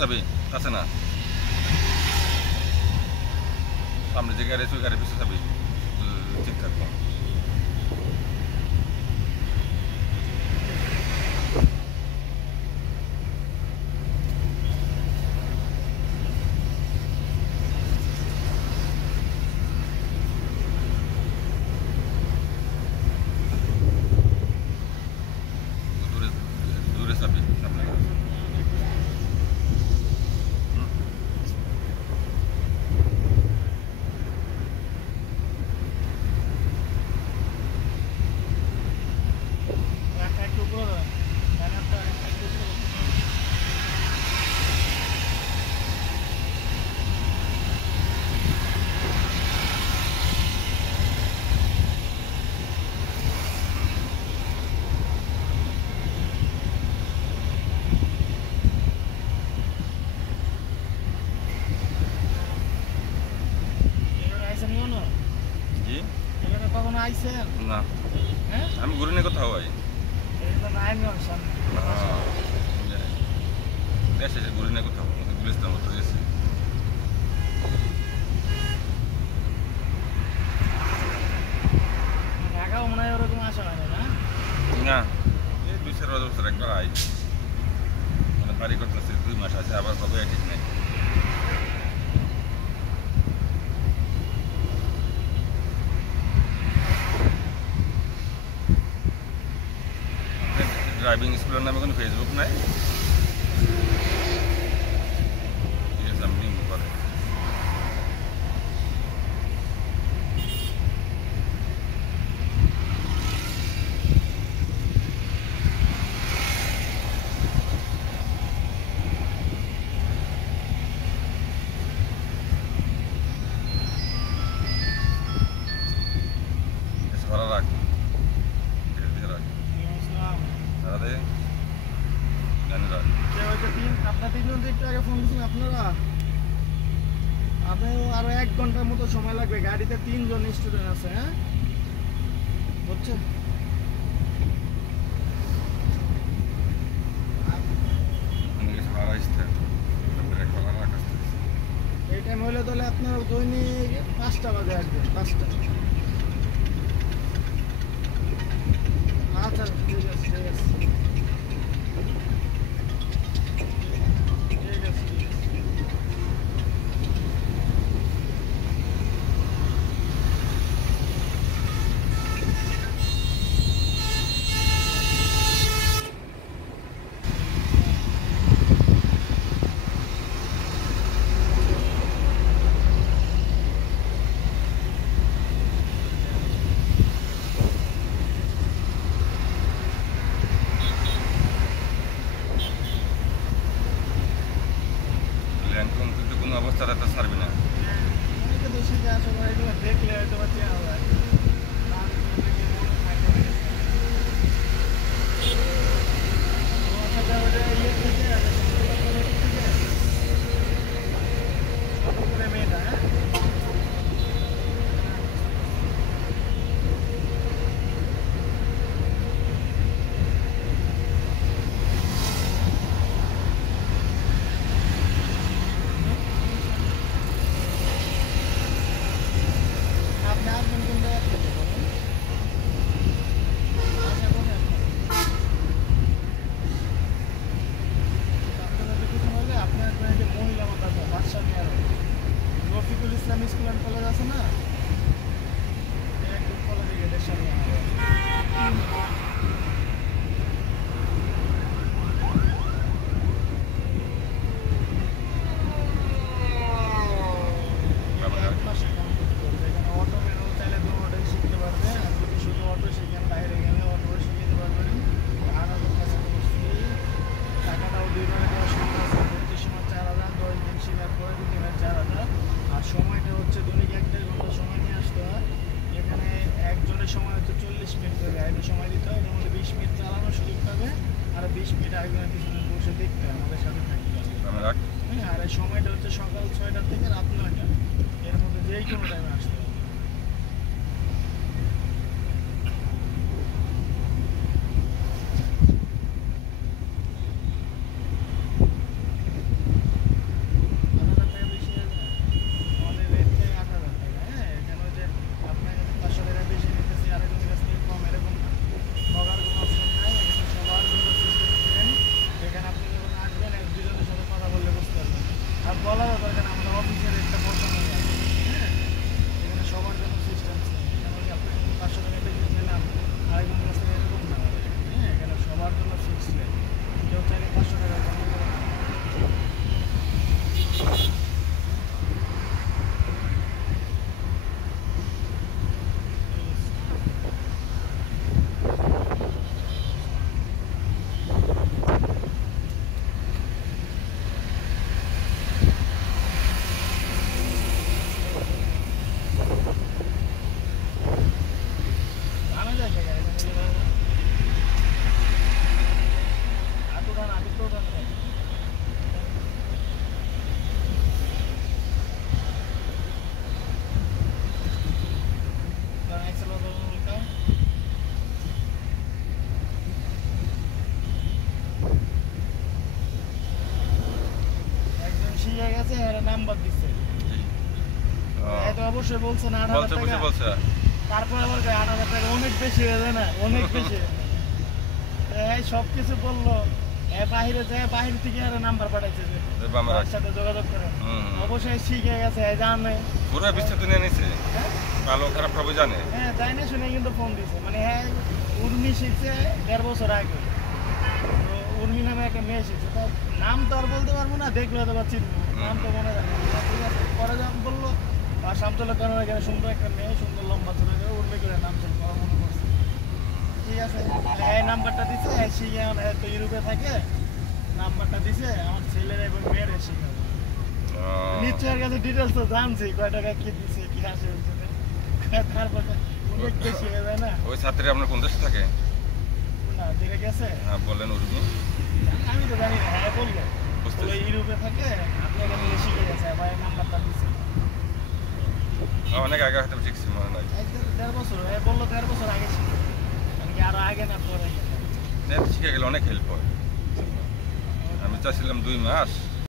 চাবি আছে না? সামনে যে গাড়ি আছে ওই গাড়ির পিছনে চাবি ঠিক থাকবো। দূরে চাবি সামনে জি না আমি ঘুরি না কোথাও ভাই দেশে ঘুরি না কোথাও গুলিস্তান মতো গেছি না এই 2-4 বছর একবার আই মানে বাড়ি করতেছে 2 মাস আছে আবার কবে ঠিক নেই ড্রাইভিং স্কুলের নামে কোনো ফেসবুক নাই ঠিক আছে আমি লিঙ্ক করে ধরা রাখ আরো 1 ঘন্টার মতো সময় লাগবে গাড়িতে 3 জন স্টুডেন্ট আছে হ্যাঁ বুঝছেন এই টাইম হলে তাহলে আপনার দৈনিক 5টা বাজে আসবেন 5টা আচ্ছা ঠিক আছে ঠিক আছে কিন্তু কোনো অবস্থাতে তো ছাড়বি না অনেকে বেশি যা সবাই এগুলো দেখলে হয়তো বা চেনা যায় মেয়েটা হ্যাঁ Rafiqul Islam school and college আছে না একদম কলেজে গেটের সামনে অটো বেরো চাইলে তো অটো শিখতে পারবে আর যদি শুধু অটো শিখেন বাইরে গেলে অটো শিখতে পারবেন আর টাকাটাও 2 বার দেওয়ার সুবিধা আছে ভর্তির সময় 4,000 10 দিন শেখার পরে 2 দিনের 4,000 আর সময়টা হচ্ছে দৈনিক 1-1.5 ঘন্টা সময় নিয়ে আসতে হয় এখানে একজনের সময় হচ্ছে 40 মিনিট করে গাড়িতে সময় দিতে হয় এর মধ্যে 20 মিনিট চালানোর সুযোগ পাবে আর 20 মিনিট আরেকজনের পিছনে বসে দেখতে হয় আমাদের সাথে থাকতে হবে হ্যাঁ আর এই সময়টা হচ্ছে সকাল 6টা থেকে রাত 9টা এর মধ্যে যেই কোনো টাইমে আসতে হবে তো অবশ্যই বলছেন 8,000 বলছে বুঝে টাকা। বলছে তারপর আবার 8,000 টাকা অনেক বেশি হয়ে যায় না, অনেক বেশি হয়ে যায়। এই সব কিছু বললো, বাহিরে যায়, বাহির থেকে আর নাম্বার পাঠাইছে যে দেখবো আমরা ওর সাথে যোগাযোগ করেন। হুম। অবশ্যই শিখে গেছে, জানে। পুরো বিস্তারিত নিয়ে নিছে হ্যাঁ ভালো খারাপ সবই জানে হ্যাঁ, তাই না শুনে কিন্তু ফোন দিছে। মানে হ্যাঁ, উর্মি শিখছে 1.5 বছর আগে। তো উর্মি নামে একটা মেয়ে শিখছে, তো নাম তো আর বলতে পারবো না, দেখলে হয়তো বা চিনবো, নাম তো মনে রাখবো না। ঠিক আছে, পরে যখন বললো আর শামতলা কারণ এখানে সুন্দর একটা মেয়ে, সুন্দর লম্বা চলে গেলে উর্মি করে নাম ছিল, আমার মনে পড়ছে। ঠিক আছে, এই নাম্বারটা দিছে, শিখে তো ইউরোপে থাকে, নাম্বারটা দিছে আমার ছেলের এবং মেয়ের শিখাবে। নিশ্চয়ের কাছে ডিটেলস তো জানছি, কয় টাকা কি দিছে, কি আসে হচ্ছে। তারপর অনেক বেশি হয়ে যায় না। ওই ছাত্রী আপনার কোন দেশে থাকে না দেখে গেছে, হ্যাঁ বললেন উর্মি আমি তো জানি না। হ্যাঁ বললো বুঝতে বলে ইউরোপে থাকে, আপনি এখানে এসে শিখে গেছে, ভাই নাম্বারটা দিছে। অনেক আগে হয়তো শিখছি মনে নাই 1.5 বছর, হ্যাঁ বললো 1.5 বছর আগে শিখে। মানে কি আরো আগে না পরে? শিখে গেলে অনেক হেল্প হয় আমি চাচ্ছিলাম 2 মাস